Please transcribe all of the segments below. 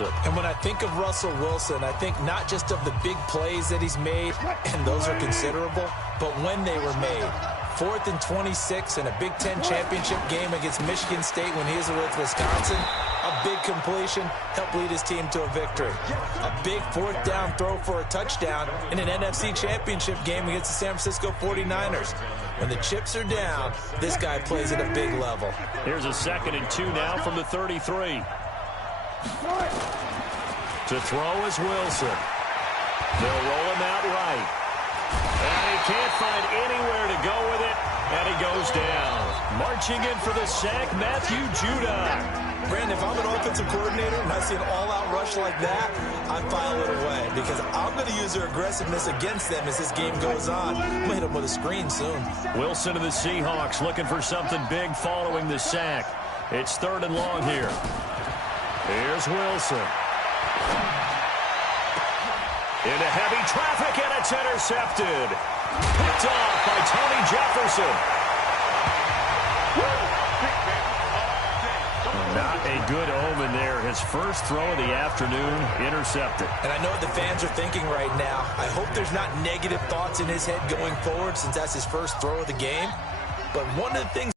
Wilson. And when I think of Russell Wilson, I think not just of the big plays that he's made, and those are considerable, but when they were made. 4th and 26 in a Big Ten championship game against Michigan State when he was with Wisconsin. A big completion helped lead his team to a victory. A big 4th down throw for a touchdown in an NFC championship game against the San Francisco 49ers. When the chips are down, this guy plays at a big level. Here's a 2nd and 2 now from the 33. To throw is Wilson. They'll roll him out right. And he can't find anywhere to go with it, and he goes down. Marching in for the sack, Matthew Judon. Brandon, if I'm an offensive coordinator and I see an all-out rush like that, I file it away because I'm going to use their aggressiveness against them as this game goes on. I'm going to hit them with a screen soon. Wilson of the Seahawks looking for something big following the sack. It's 3rd and long here. Here's Wilson. Into heavy traffic, and it's intercepted. Picked off by Tony Jefferson. Not a good omen there. His first throw of the afternoon intercepted. And I know what the fans are thinking right now. I hope there's not negative thoughts in his head going forward since that's his first throw of the game. But one of the things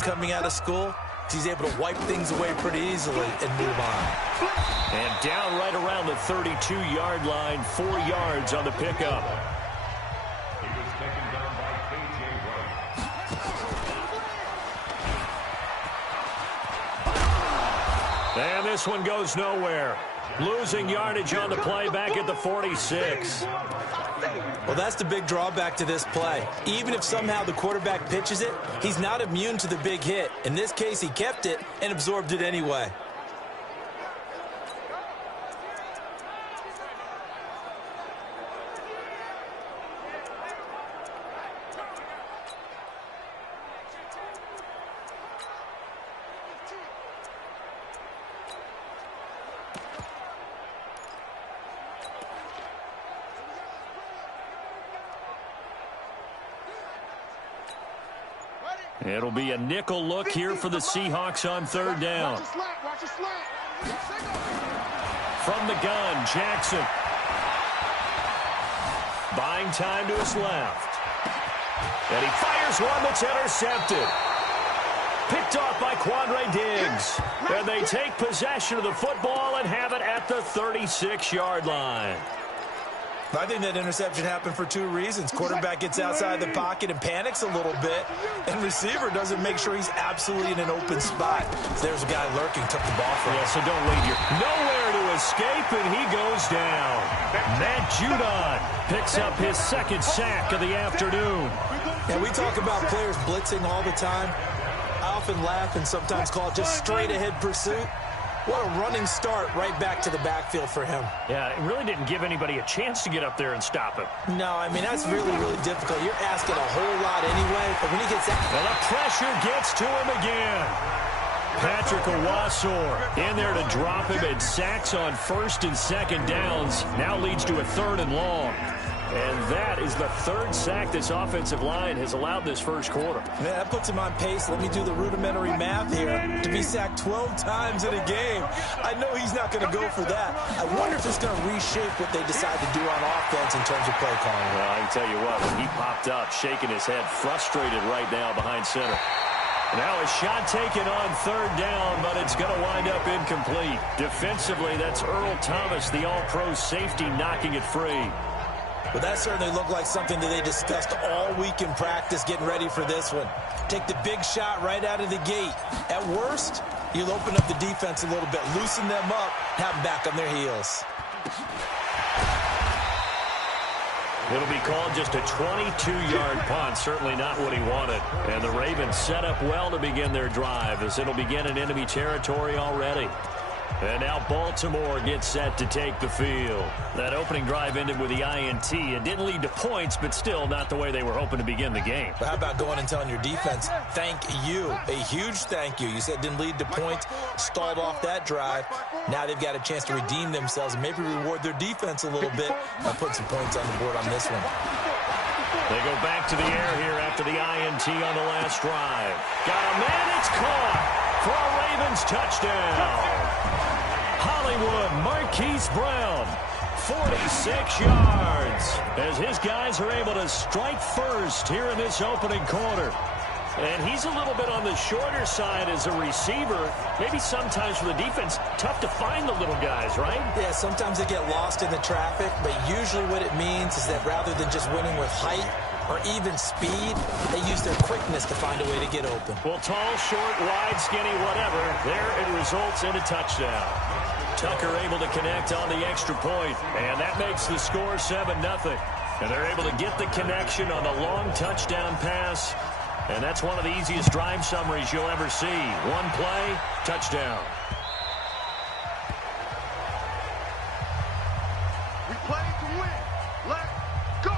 coming out of school, he's able to wipe things away pretty easily and move on. And down right around the 32-yard line, 4 yards on the pickup. And this one goes nowhere. Losing yardage on the play back at the 46. Well, that's the big drawback to this play. Even if somehow the quarterback pitches it, he's not immune to the big hit. In this case, he kept it and absorbed it anyway. It'll be a nickel look here for the Seahawks on 3rd down. From the gun, Jackson. Buying time to his left. And he fires one that's intercepted. Picked off by Quandre Diggs. And they take possession of the football and have it at the 36-yard line. I think that interception happened for 2 reasons. Quarterback gets outside the pocket and panics a little bit, and receiver doesn't make sure he's absolutely in an open spot. So there's a guy lurking, took the ball from him. Yeah, so don't leave your nowhere to escape, and he goes down. Matt Judon picks up his 2nd sack of the afternoon. And we talk about players blitzing all the time. I often laugh and sometimes call it just straight-ahead pursuit. What a running start right back to the backfield for him. Yeah, it really didn't give anybody a chance to get up there and stop him. No, I mean, that's really, really difficult. You're asking a whole lot anyway, but when he gets that... Well, the pressure gets to him again. Patrick Owasor in there to drop him, and sacks on 1st and 2nd downs. Now leads to a 3rd and long. And that is the 3rd sack this offensive line has allowed this first quarter. Yeah, that puts him on pace. Let me do the rudimentary math here. To be sacked 12 times in a game, I know he's not going to go for that. I wonder if it's going to reshape what they decide to do on offense in terms of play calling. Well, I can tell you what, when he popped up, shaking his head, frustrated right now behind center. Now a shot taken on 3rd down, but it's going to wind up incomplete. Defensively, that's Earl Thomas, the all-pro safety, knocking it free. Well, that certainly looked like something that they discussed all week in practice getting ready for this one. Take the big shot right out of the gate. At worst, you'll open up the defense a little bit, loosen them up, have them back on their heels. It'll be called just a 22-yard punt, certainly not what he wanted. And the Ravens set up well to begin their drive as it'll begin in enemy territory already. And now Baltimore gets set to take the field. That opening drive ended with the INT. It didn't lead to points, but still not the way they were hoping to begin the game. But how about going and telling your defense, thank you, a huge thank you. You said it didn't lead to points, stalled off that drive. Now they've got a chance to redeem themselves and maybe reward their defense a little bit by putting some points on the board on this one. They go back to the air here after the INT on the last drive. Got a man, it's caught for a Ravens touchdown. Hollywood, Marquise Brown, 46 yards, as his guys are able to strike first here in this opening quarter. And he's a little bit on the shorter side as a receiver. Maybe sometimes for the defense, tough to find the little guys, right? Yeah, sometimes they get lost in the traffic, but usually what it means is that rather than just winning with height or even speed, they use their quickness to find a way to get open. Well, tall, short, wide, skinny, whatever, there it results in a touchdown. Tucker able to connect on the extra point, and that makes the score 7-0. And they're able to get the connection on the long touchdown pass. And that's one of the easiest drive summaries you'll ever see. One play, touchdown. We play to win. Let's go.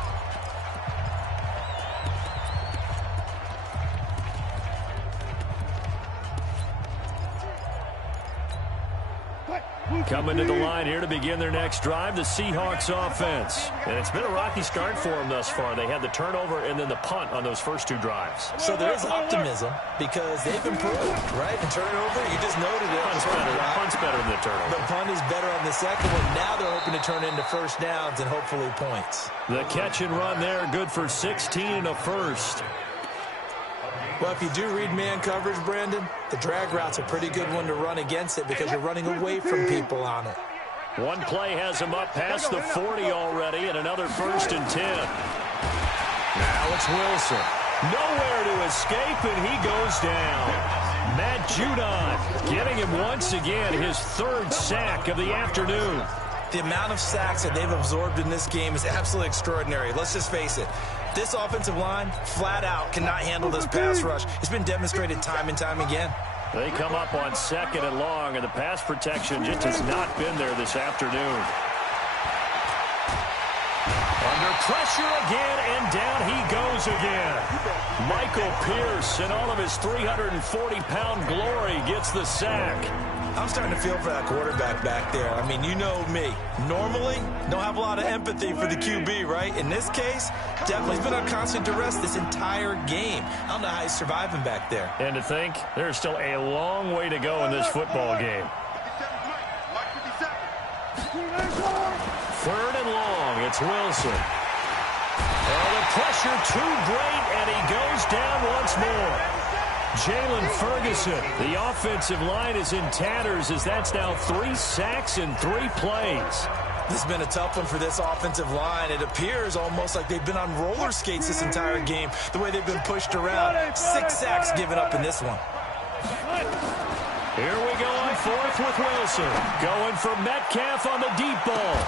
Coming to the line here to begin their next drive, the Seahawks offense. And it's been a rocky start for them thus far. They had the turnover and then the punt on those first two drives. So there is optimism because they've improved, right? And turnover, you just noted it. Punt's better than the turnover. The punt is better on the second one. Now they're hoping to turn into first downs and hopefully points. The catch and run there, good for 16 and a first. Well, if you do read man coverage, Brandon, the drag route's a pretty good one to run against it because you're running away from people on it. One play has him up past the 40 already, and another 1st and 10. Now it's Wilson. Nowhere to escape, and he goes down. Matt Judon getting him once again his 3rd sack of the afternoon. The amount of sacks that they've absorbed in this game is absolutely extraordinary. Let's just face it. This offensive line, flat out, cannot handle this pass rush. It's been demonstrated time and time again. They come up on 2nd and long, and the pass protection just has not been there this afternoon. Under pressure again, and down he goes again. Michael Pierce, in all of his 340-pound glory, gets the sack. I'm starting to feel for that quarterback back there. I mean, you know me. Normally, don't have a lot of empathy for the QB, right? In this case, definitely he's been on constant duress this entire game. I don't know how he's surviving back there. And to think, there's still a long way to go in this football game. 3rd and long, it's Wilson. Oh, the pressure too great, and he goes down once more. Jalen Ferguson, the offensive line is in tatters as that's now 3 sacks in 3 plays. This has been a tough one for this offensive line. It appears almost like they've been on roller skates this entire game, the way they've been pushed around. 6 sacks given up in this one. Here we go on 4th with Wilson. Going for Metcalf on the deep ball.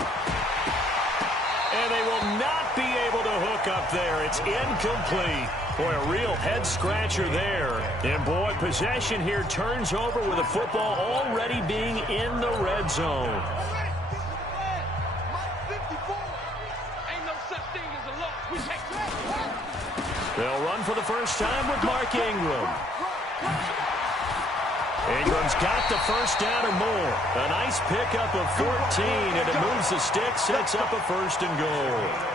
And they will not be able to hook up there. It's incomplete. Boy, a real head-scratcher there. And, boy, possession here turns over with the football already being in the red zone. They'll run for the first time with Mark Ingram. Ingram's got the first down or more. A nice pickup of 14, and it moves the stick, sets up a 1st and goal.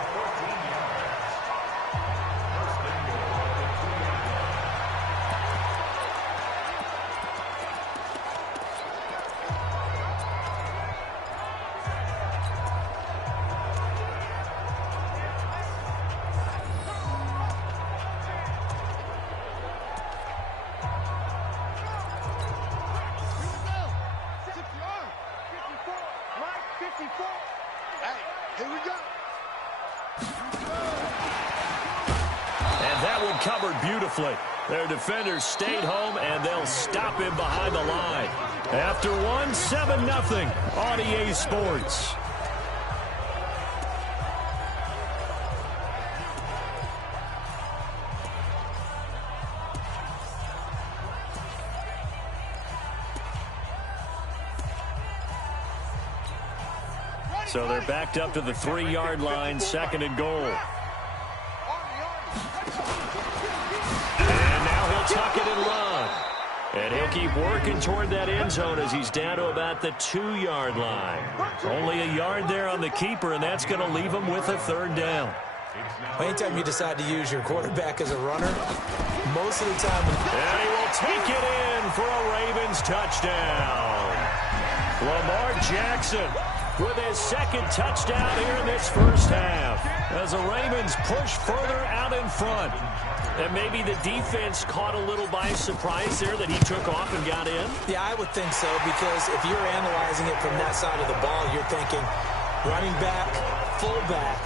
Covered beautifully. Their defenders stayed home, and they'll stop him behind the line. After one, 7-0 on EA Sports. So they're backed up to the 3-yard line, 2nd and goal. Tuck it and run. And he'll keep working toward that end zone as he's down to about the 2-yard line. Only a yard there on the keeper, and that's going to leave him with a 3rd down. Anytime you decide to use your quarterback as a runner, most of the time... And he will take it in for a Ravens touchdown. Lamar Jackson with his second touchdown here in this first half as the Ravens push further out in front. And maybe the defense caught a little by surprise there that he took off and got in? Yeah, I would think so, because if you're analyzing it from that side of the ball, you're thinking running back, fullback.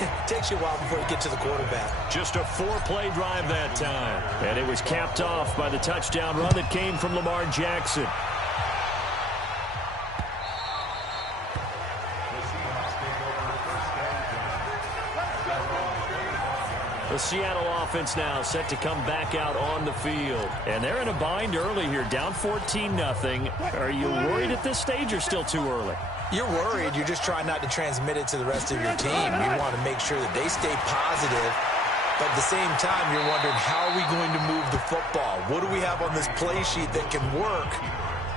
It takes you a while before you get to the quarterback. Just a 4-play drive that time. And it was capped off by the touchdown run that came from Lamar Jackson. The Seattle offense now set to come back out on the field. And they're in a bind early here, down 14-0. Are you worried at this stage or still too early? You're worried. You're just trying not to transmit it to the rest of your team. You want to make sure that they stay positive. But at the same time, you're wondering, how are we going to move the football? What do we have on this play sheet that can work?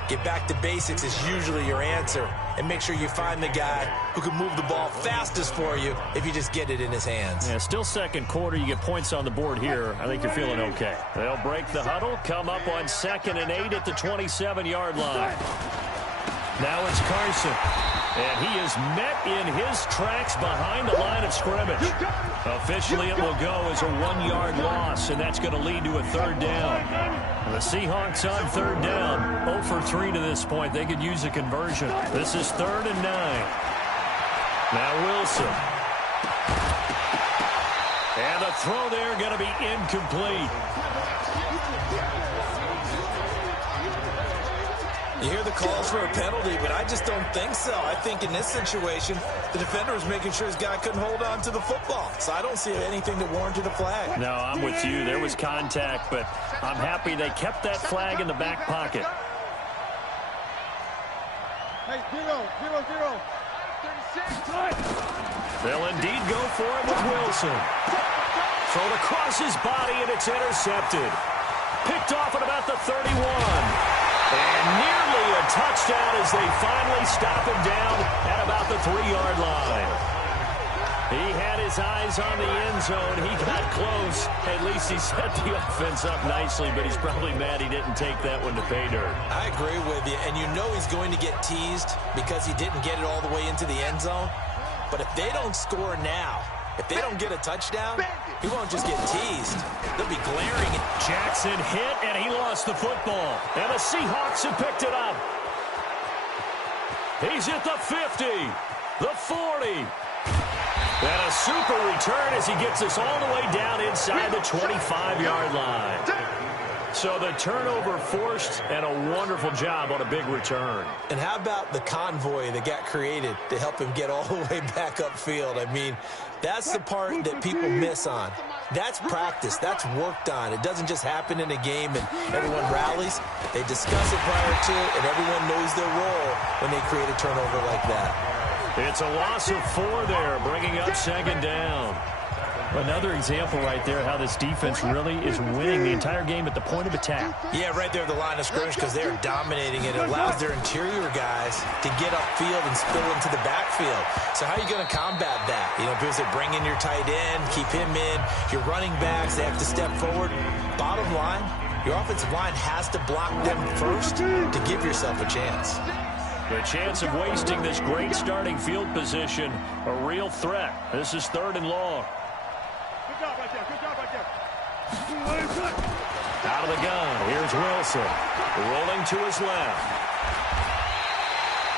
Get back to basics is usually your answer. And make sure you find the guy who can move the ball fastest for you if you just get it in his hands. Yeah, still second quarter. You get points on the board here. I think you're feeling okay. They'll break the huddle, come up on 2nd and 8 at the 27-yard line. Now it's Carson. And he is met in his tracks behind the line of scrimmage. Officially, it will go as a 1-yard loss, and that's going to lead to a 3rd down. The Seahawks on 3rd down, 0 for 3 to this point. They could use a conversion. This is 3rd and 9. Now Wilson. And the throw there going to be incomplete. You hear the calls for a penalty, but I just don't think so. I think in this situation, the defender was making sure his guy couldn't hold on to the football. So I don't see anything that warranted a flag. No, I'm with you. There was contact, but I'm happy they kept that flag in the back pocket. Hey, 0-0-0. 36. They'll indeed go for it with Wilson. Thrown across his body, and it's intercepted. Picked off at about the 31. And nearly a touchdown as they finally stop him down at about the 3-yard line. He had his eyes on the end zone. He got close. At least he set the offense up nicely, but he's probably mad he didn't take that one to pay dirt. I agree with you, and you know he's going to get teased because he didn't get it all the way into the end zone. But if they don't score now, if they don't get a touchdown, he won't just get teased. They'll be glaring. Jackson hit, and he lost the football. And the Seahawks have picked it up. He's at the 50, the 40. And a super return as he gets us all the way down inside the 25-yard line. So the turnover forced, and a wonderful job on a big return. And how about the convoy that got created to help him get all the way back upfield? I mean, that's the part that people miss on. That's practice. That's worked on. It doesn't just happen in a game and everyone rallies. They discuss it prior to, and everyone knows their role when they create a turnover like that. It's a loss of 4 there, bringing up 2nd down. Another example right there how this defense really is winning the entire game at the point of attack. Yeah, right there at the line of scrimmage because they are dominating it. It allows their interior guys to get upfield and spill into the backfield. So how are you going to combat that? You know, people say bring in your tight end, keep him in. Your running backs, they have to step forward. Bottom line, your offensive line has to block them first to give yourself a chance. The chance of wasting this great starting field position, a real threat. This is 3rd and long. Good job right there. Good job right there. Out of the gun. Here's Wilson. Rolling to his left.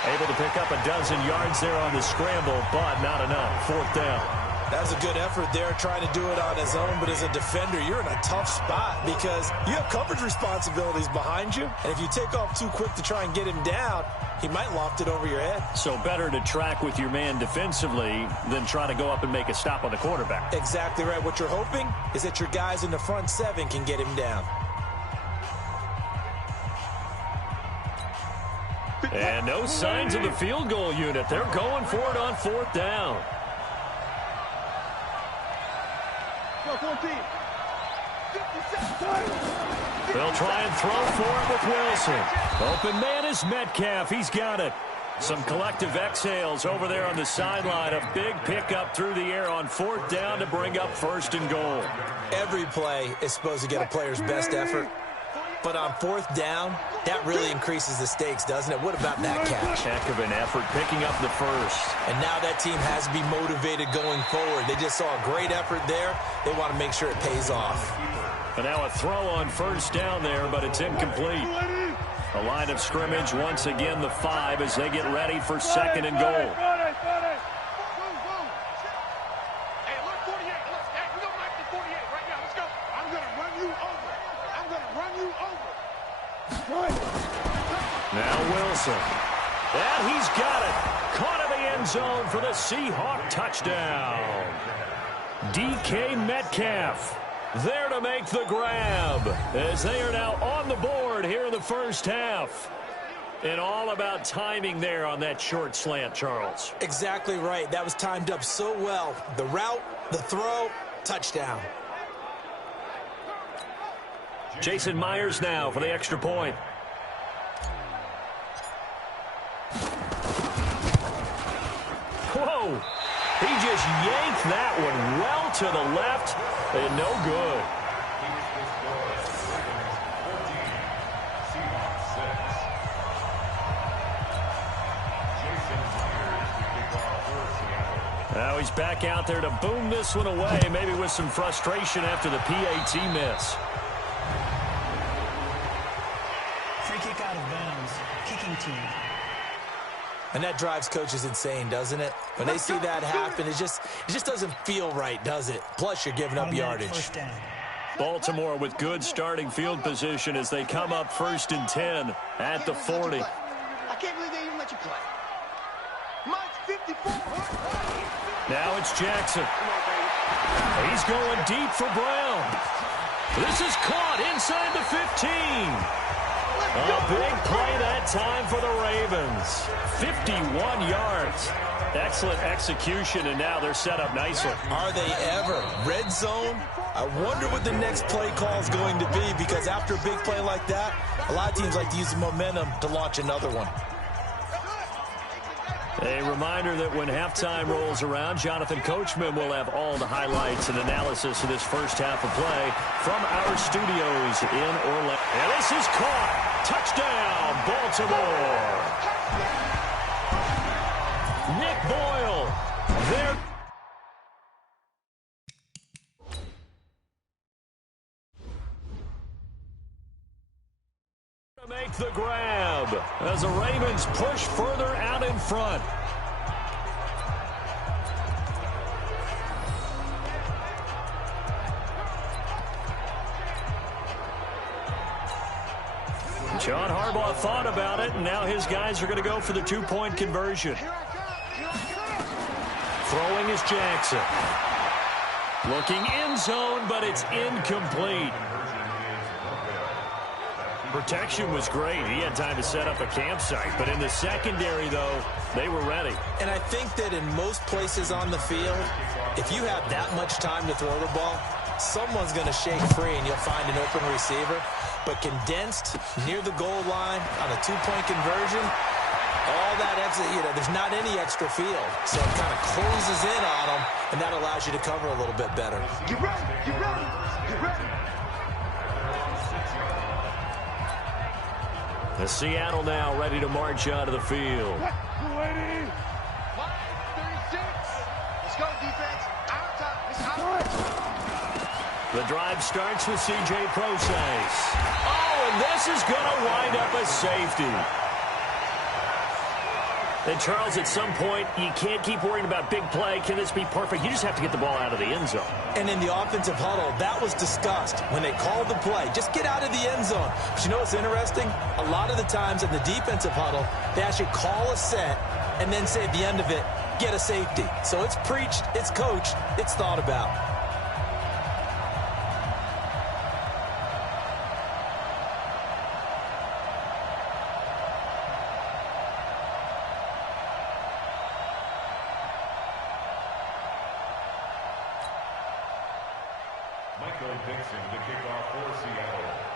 Able to pick up a dozen yards there on the scramble, but not enough. 4th down. That was a good effort there, trying to do it on his own. But as a defender, you're in a tough spot because you have coverage responsibilities behind you. And if you take off too quick to try and get him down, he might loft it over your head. So better to track with your man defensively than try to go up and make a stop on the quarterback. Exactly right. What you're hoping is that your guys in the front 7 can get him down. And no signs of the field goal unit. They're going for it on 4th down. They'll try and throw for it with Wilson. Open man is Metcalf. He's got it. Some collective exhales over there on the sideline. A big pickup through the air on 4th down to bring up 1st and goal. Every play is supposed to get a player's best effort. But on fourth down, that really increases the stakes, doesn't it? What about that catch? Heck of an effort picking up the first. And now that team has to be motivated going forward. They just saw a great effort there. They want to make sure it pays off. And now a throw on first down there, but it's incomplete. A line of scrimmage, once again the 5 as they get ready for second and goal. Now Wilson. And he's got it. Caught in the end zone for the Seahawk touchdown. DK Metcalf there to make the grab as they are now on the board here in the first half. And all about timing there on that short slant, Charles. Exactly right. That was timed up so well. The route, the throw, touchdown. Jason Myers now for the extra point. Whoa! He just yanked that one well to the left and no good. Now he's back out there to boom this one away, maybe with some frustration after the PAT miss. Free kick out of bounds. Kicking team. And that drives coaches insane, doesn't it? When they see that happen, it just doesn't feel right, does it? Plus, you're giving up yardage. Baltimore with good starting field position as they come up 1st and 10 at the 40. I can't believe they even let you play. Mike's 54. Now it's Jackson. He's going deep for Brown. This is caught inside the 15. A big play that time for the Ravens. 51 yards. Excellent execution, and now they're set up nicely. Are they ever? Red zone? I wonder what the next play call is going to be, because after a big play like that, a lot of teams like to use the momentum to launch another one. A reminder that when halftime rolls around, Jonathan Coachman will have all the highlights and analysis of this first half of play from our studios in Orlando. And this is caught. Touchdown, Baltimore. Nick Boyle there. To make the grab as the Ravens push further out in front. John Harbaugh thought about it, and now his guys are going to go for the two-point conversion. Throwing is Jackson. Looking end zone, but it's incomplete. Protection was great. He had time to set up a campsite, but in the secondary, though, they were ready. And I think that in most places on the field, if you have that much time to throw the ball, someone's going to shake free and you'll find an open receiver. But condensed near the goal line on a two-point conversion, all that exit, there's not any extra field. So it kind of closes in on them, and that allows you to cover a little bit better. Get ready, get ready, get ready. The Seattle now ready to march out of the field. 36. Let's go, defense. Our time. It's our time. The drive starts with C.J. Procise. Oh, and this is going to wind up a safety. And, Charles, at some point, you can't keep worrying about big play. Can this be perfect? You just have to get the ball out of the end zone. And in the offensive huddle, that was discussed when they called the play. Just get out of the end zone. But you know what's interesting? A lot of the times in the defensive huddle, they actually call a set and then say at the end of it, get a safety. So it's preached, it's coached, it's thought about. Dixon to kick off for Seattle.